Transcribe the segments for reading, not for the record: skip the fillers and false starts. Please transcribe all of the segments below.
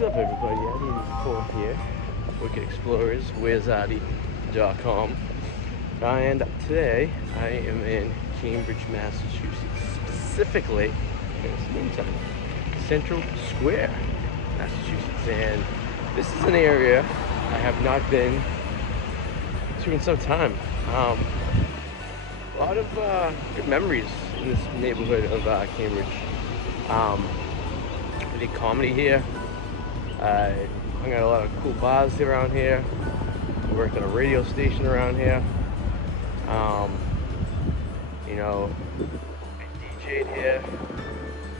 What's up, everybody? Arty here. Wicked Explorers. Where's Arty.com. And today I am in Cambridge, Massachusetts, specifically in Central Square, Massachusetts. And this is an area I have not been to in some time. A lot of good memories in this neighborhood of Cambridge. I did comedy here. I hung out a lot of cool bars around here. I worked on a radio station around here. I DJ'd here.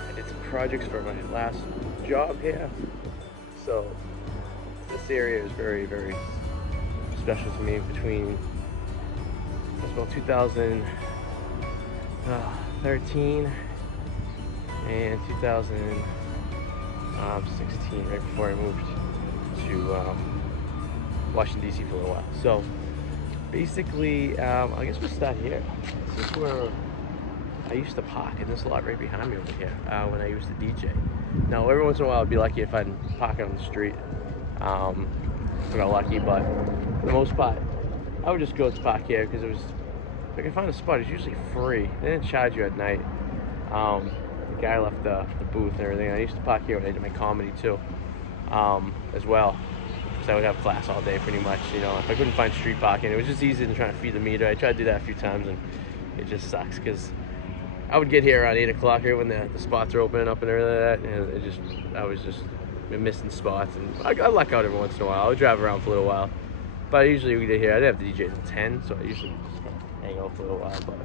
I did some projects for my last job here. So this area is very, very special to me. Between about 2013 and 2016, right before I moved to Washington, D.C. for a little while. So basically, I guess we'll start here. This is where I used to park in this lot right behind me over here when I used to DJ. Now, every once in a while, I'd be lucky if I'd park on the street. I got lucky, but for the most part, I would just go to park here because it was, if I could find a spot, it's usually free. They didn't charge you at night. The guy left the booth and everything. I used to park here when I did my comedy too, as well. Because I would have class all day pretty much, you know. If I couldn't find street parking, it was just easy than trying to feed the meter. I tried to do that a few times and it just sucks because I would get here around 8 o'clock right when the spots are opening up and everything like that, and I was just missing spots. And I luck out every once in a while. I would drive around for a little while. But I usually would get here. I didn't have to DJ until 10, so I usually just kind of hang out for a little while. But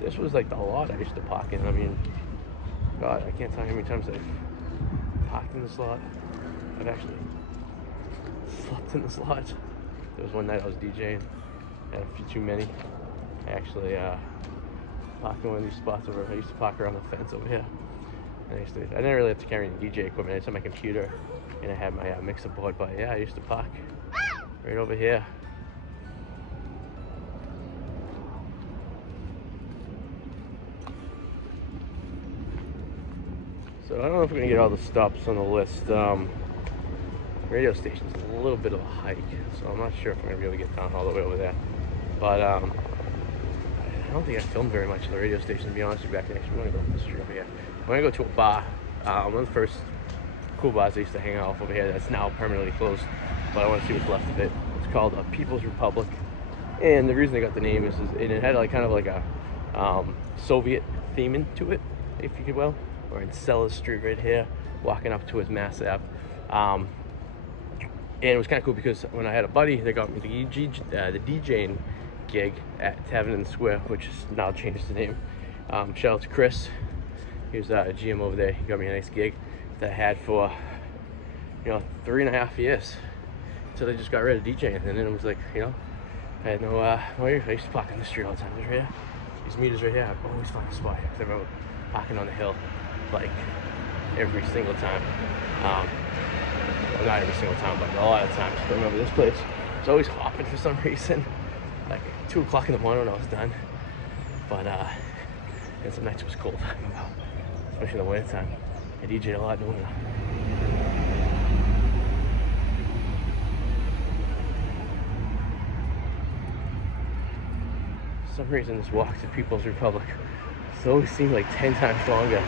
this was like the lot I used to park in. I mean, God, I can't tell you how many times I've parked in this lot. I've actually slept in this lot. There was one night I was DJing, had a few too many. I actually parked in one of these spots over. I used to park around the fence over here. And I didn't really have to carry any DJ equipment. I just had my computer and I had my mixer board. But yeah, I used to park right over here. So I don't know if we're gonna get all the stops on the list. Radio station's a little bit of a hike, so I'm not sure if we're gonna be able to get down all the way over there. But I don't think I filmed very much at the radio station, to be honest with you. Back next, we're gonna go up the street over here. We're gonna go to a bar. One of the first cool bars I used to hang out over here that's now permanently closed, but I want to see what's left of it. It's called People's Republic, and the reason I got the name is it had like kind of like a Soviet theme to it, if you could will. We're in Sellers Street right here, walking up towards Mass Ave. And it was kind of cool because when I had a buddy that got me the DJing gig at Tavern Square, which is now changed the name. Shout out to Chris. He was a GM over there. He got me a nice gig that I had for 3.5 years. So they just got rid of DJing, and then it was like, I had no I used to park on the street all the time. Right here, these meters right here, I always find a spot. I remember parking on the hill like every single time. Well, not every single time, but a lot of times. I remember this place was always hopping for some reason, like 2 o'clock in the morning when I was done. But and some nights it was cold, especially in the winter time. I DJ'd a lot in the winter. For some reason, this walk to People's Republic always seemed like 10 times longer.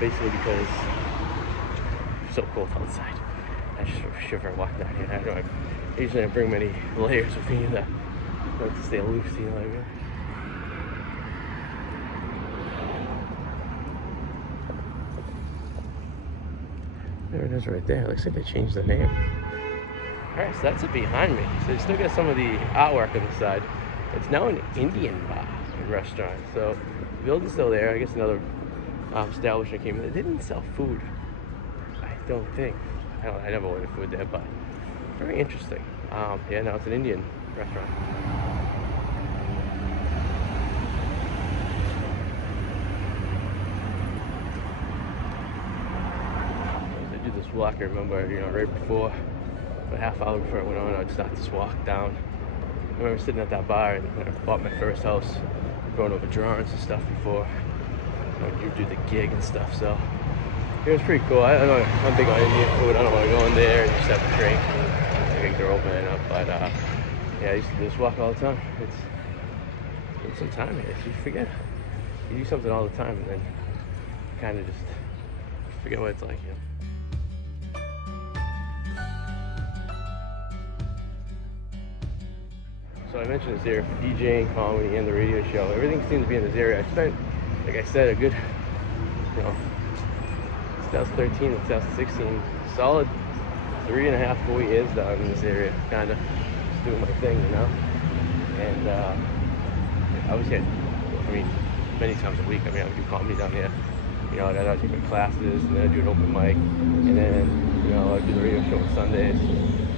Basically because it's so cold outside. I just sort of shiver walking down here. I usually don't bring many layers with me either. I like to stay aloof, like that. There it is right there. It looks like they changed the name. Alright, so that's it behind me. So you still got some of the artwork on the side. It's now an Indian bar and restaurant. So the building's still there. I guess another establishment came in. They didn't sell food, I don't think. I never ordered food there, but very interesting. Yeah, now it's an Indian restaurant. I do this walk. I remember, right before, a half hour before I went on, I'd start this walk down. I remember sitting at that bar and when I bought my first house, going over drawings and stuff before you do the gig and stuff. So It was pretty cool. I don't know, one thing on Indian food, I don't want to go in there and just have a drink and take their opening up, but yeah, I used to just walk all the time. It's some time here, so you forget. You do something all the time and then kind of just forget what it's like, you know. So I mentioned this area for DJing, comedy, and the radio show. Everything seems to be in this area. I spent, like I said, a good, 2013 and 2016, solid 3.5, 4 years down in this area, kind of just doing my thing, you know. And I was here, many times a week. I would do comedy down here. I'd take my classes, and then I'd do an open mic, and then, I'd do the radio show on Sundays,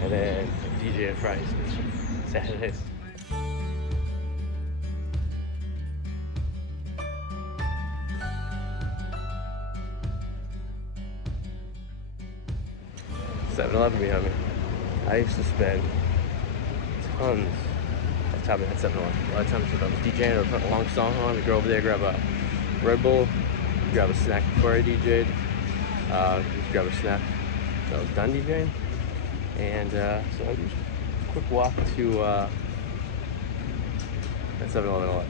and then DJ on Fridays, Saturdays. $7-Eleven behind me. I used to spend tons of time at 7-Eleven. A lot of times if I was DJing or putting a long song on, I'd go over there, grab a Red Bull, grab a snack before I DJ'd, just grab a snack so I was done DJing, and so I just a quick walk to that 7-Eleven a lot.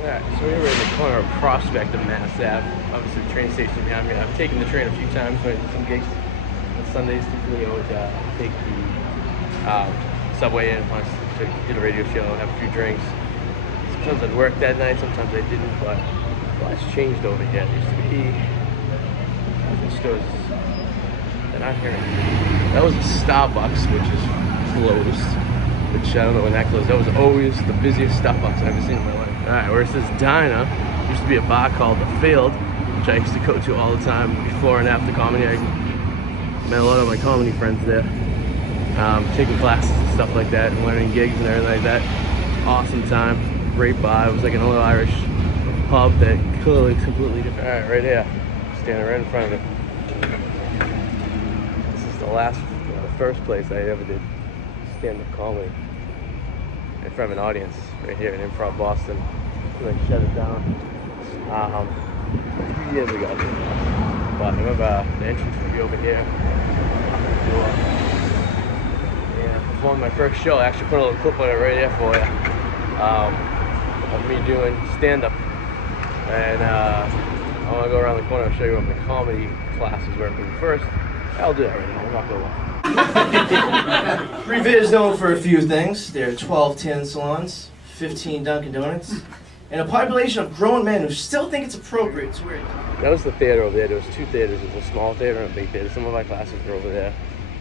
Alright, so we're in the corner of Prospect and Mass Ave. Obviously the train station behind me. I've taken the train a few times when I do some gigs on Sundays. Typically I would take the subway in once to do the radio show, have a few drinks. Sometimes I'd work that night, sometimes I didn't, but a lot's changed over here. There used to be stores that aren't here. That was a Starbucks, which is closed. Which I don't know when that closed. That was always the busiest Starbucks I've ever seen in my life. Alright, where it says Diner, used to be a bar called The Field, which I used to go to all the time before and after comedy. I met a lot of my comedy friends there, taking classes and stuff like that, and learning gigs and everything like that. Awesome time, great bar. It was like an old Irish pub that clearly looks completely different. Alright, right here, standing right in front of it. This is the first place I ever did stand-up comedy in front of an audience right here in Improv Boston. I shut it down a few years ago. But I remember the entrance would be over here. Yeah, performed my first show. I actually put a little clip on it right here for you of me doing stand-up. And I want to go around the corner and show you what my comedy classes were. But first, I'll do that right now. We'll walk over. Revit is known for a few things. There are 12 tan salons, 15 Dunkin' Donuts, and a population of grown men who still think it's appropriate to wear. That was the theater over there. There was two theaters. There was a small theater and a big theater. Some of my classes were over there.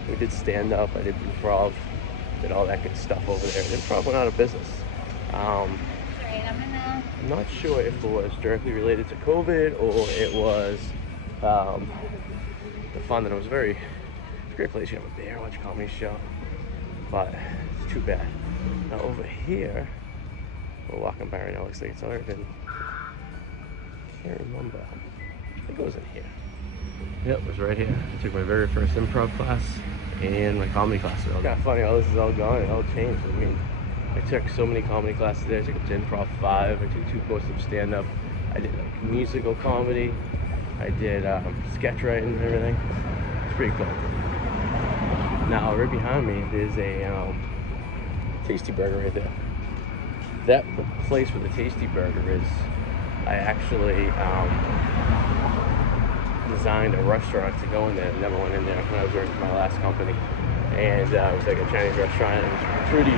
We did stand-up. I did improv. Did all that good stuff over there. And improv went out of business. I'm not sure if it was directly related to COVID or it was the fun that it was very... Great place. You have a beer, watch a comedy show, but it's too bad. Now over here, we're walking by right now. Looks like it's already been. Can't remember. I think it was in here. Yep, it was right here. I took my very first improv class and my comedy class. It's kind of funny how this is all gone. It all changed. I took so many comedy classes there. I took up to Improv 5. I took 2 courses of stand-up. I did like musical comedy. I did sketch writing and everything. It's pretty cool. Now, right behind me, there's a Tasty Burger right there. The place where the Tasty Burger is, I actually designed a restaurant to go in there. I never went in there when I was working for my last company. And it was like a Chinese restaurant. It was a pretty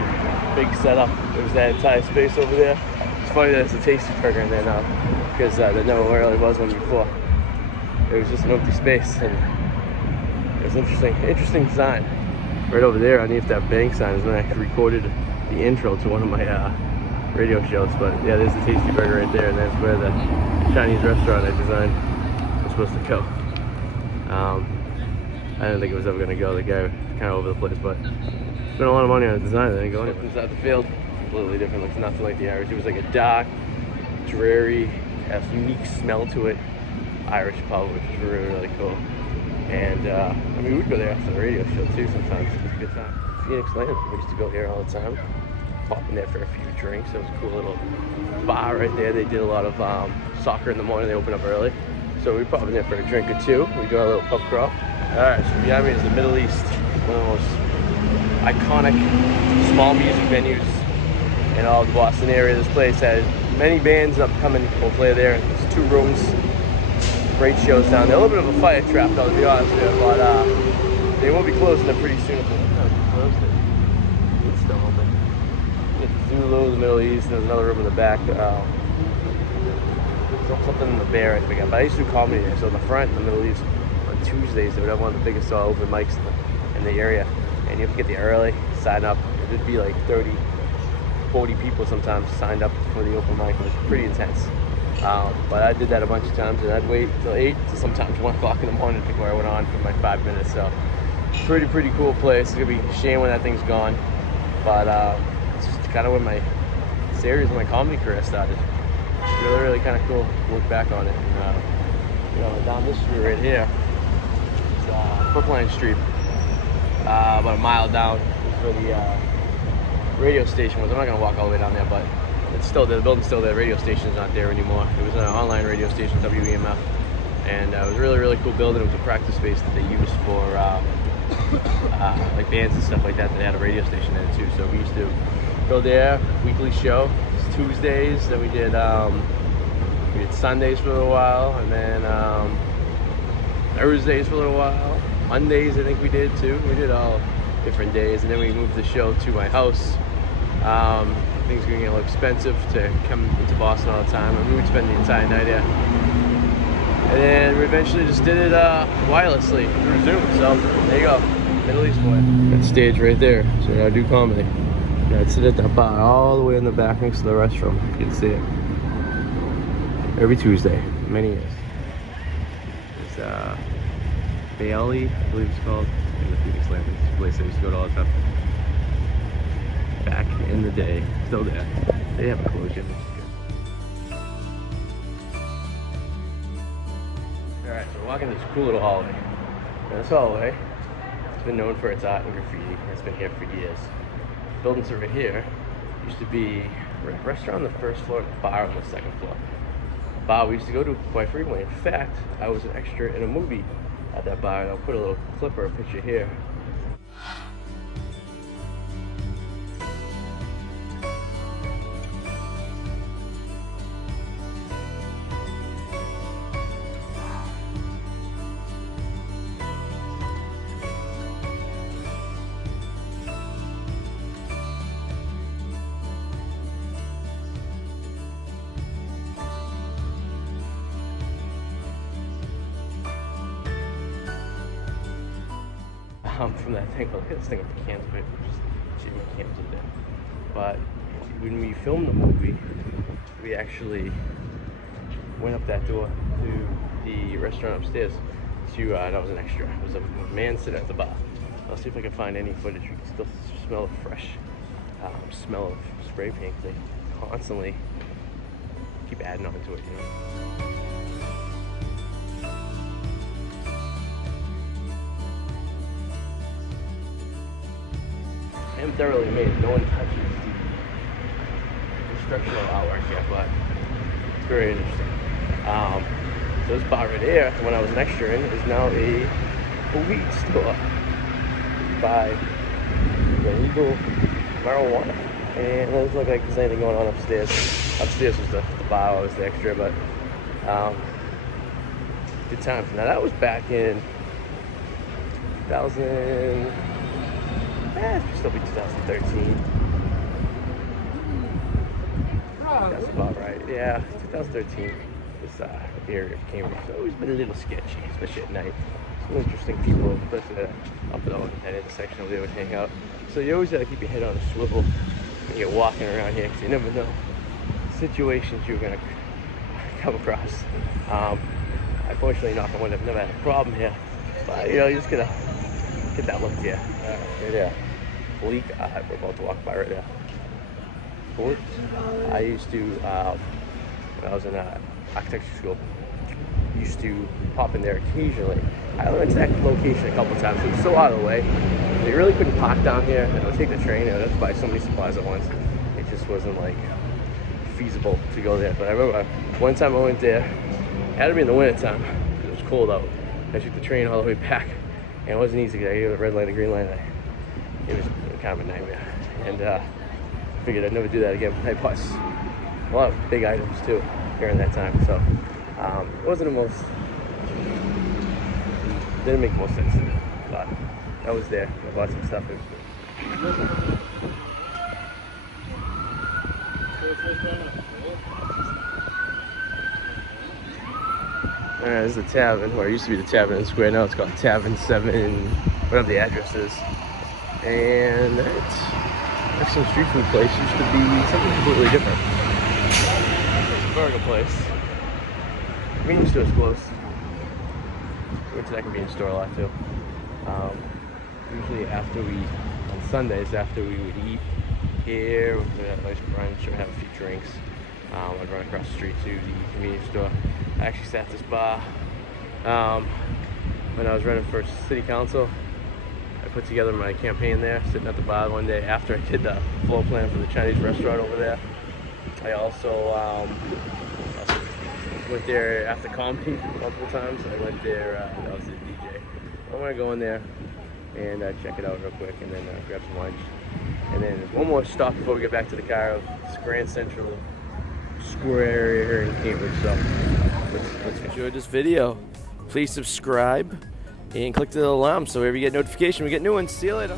big setup. It was that entire space over there. It's funny that it's a Tasty Burger in there now, because there never really was one before. It was just an empty space, and it was interesting design. Right over there underneath that bank sign is when I actually recorded the intro to one of my radio shows. But yeah, there's the Tasty Burger right there, and that's where the Chinese restaurant I designed was supposed to go. I didn't think it was ever going to go. The guy was kind of over the place, but spent a lot of money on the design. It didn't go anywhere. Inside the field, completely different. Looks nothing like the Irish. It was like a dark, dreary, has a unique smell to it Irish pub, which is really, really cool. And I mean, we'd go there after the radio show too sometimes. It was a good time. Phoenix Landing. We used to go here all the time. Pop in there for a few drinks. It was a cool little bar right there. They did a lot of soccer in the morning. They open up early. So we pop in there for a drink or two. We do our little pub crawl. Alright, so behind me is the Middle East. One of the most iconic small music venues in all of the Boston area. This place has many bands upcoming will play there. There's 2 rooms. Great shows down there. A little bit of a fire trap, though, to be honest with you. But they will be closing them pretty soon. Closed it. It's still open. It's Zulu, the Middle East, and there's another room in the back. Something in the Bear, I forget. But I used to do comedy there. So in the front, in the Middle East, on Tuesdays, they would have one of the biggest open mics in the area. And you have to get there early, sign up. It'd be like 30, 40 people sometimes signed up for the open mic. It was pretty intense. But I did that a bunch of times, and I'd wait till 8 to sometimes 1 o'clock in the morning before I went on for my 5 minutes. So pretty cool place. It's gonna be a shame when that thing's gone. But it's just kind of when my series of my comedy career started. Really kind of cool to look back on it. And, you know, down this street right here, it's Brookline Street, about a mile down is where the radio station was. I'm not gonna walk all the way down there, but it's still there. The building's still there. The radio station's not there anymore. It was an online radio station, WEMF, and it was a really cool building. It was a practice space that they used for like bands and stuff like that. They had a radio station there too, so we used to go there. Weekly show. It's Tuesdays. Then we did Sundays for a little while, and then Thursdays for a little while. Mondays I think we did too. We did all different days, and then we moved the show to my house. Things were getting a little expensive to come into Boston all the time, and we would spend the entire night here. And then we eventually just did it wirelessly through Zoom. So there you go, Middle East boy. That stage right there, so I do comedy. Yeah, I'd sit at that bar all the way in the back next to the restroom. You can see it every Tuesday, many years. It's Bailey, I believe it's called, in the Phoenix Landing. It's a place I used to go to all the time. Back in the day, still there. They haven't closed yet. Alright, so we're walking this cool little hallway. Now this hallway, it's been known for its art and graffiti. It's been here for years. The buildings over here used to be a restaurant on the first floor and a bar on the second floor. A bar we used to go to quite frequently. In fact, I was an extra in a movie at that bar, and I'll put a little clip or a picture here. From that thing, look at this thing with the cans, but just shitty cans in there. But when we filmed the movie, we actually went up that door to the restaurant upstairs. That was an extra. It was a man sitting at the bar. I'll see if I can find any footage. You can still smell the fresh smell of spray paint. They constantly keep adding on to it, you know. And thoroughly amazed. No one touches the structural artwork yet, but it's very interesting. So this bar right here, when I was an extra in, is now a weed store by illegal marijuana. And it doesn't look like there's anything going on upstairs. Upstairs was the bar, I was the extra, but good times. Now that was back in 2000. It should still be 2013. That's about right. Yeah, 2013. This area came. It's always been a little sketchy, especially at night. Some interesting people, especially up at that intersection where they would hang out. So you always got to keep your head on a swivel when you're walking around here, because you never know situations you're gonna come across. Unfortunately, knock on wood, I've never had a problem here. But you know, you just gotta get that look here. Right there. Bleak eye. We're about to walk by right there. I used to, when I was in architecture school, used to pop in there occasionally. I went to that location a couple times. It was so out of the way. They really couldn't park down here, and I would take the train, and I would have to buy so many supplies at once. It just wasn't like feasible to go there. But I remember one time I went there, it had to be in the winter time, because it was cold out. I took the train all the way back, and it wasn't easy. I gave the red light and green light. It was kind of a nightmare. And I figured I'd never do that again. I bought a lot of big items too during that time, so it wasn't the most, didn't make most sense to me, but I was there. I bought some stuff. Alright, this is the tavern, or it used to be the tavern in the square. Now it's called Tavern 7, whatever the address is. And it's like some street food place. Used to be something completely different. It's a burger place. Convenience store's close. Went to that convenience store a lot too. Usually on Sundays after we would eat here, we'd have a nice brunch or have a few drinks. I'd run across the street to the convenience store. I actually sat at this bar when I was running for city council. I put together my campaign there, sitting at the bar one day after I did the floor plan for the Chinese restaurant over there. I also went there after comedy multiple times. I went there, I was the DJ. I'm gonna go in there and check it out real quick, and then grab some lunch. And then there's one more stop before we get back to the car of this Grand Central Square area here in Cambridge. So let's enjoy this video. Please subscribe and click the alarm so whenever you get notification, we get new ones. See you later.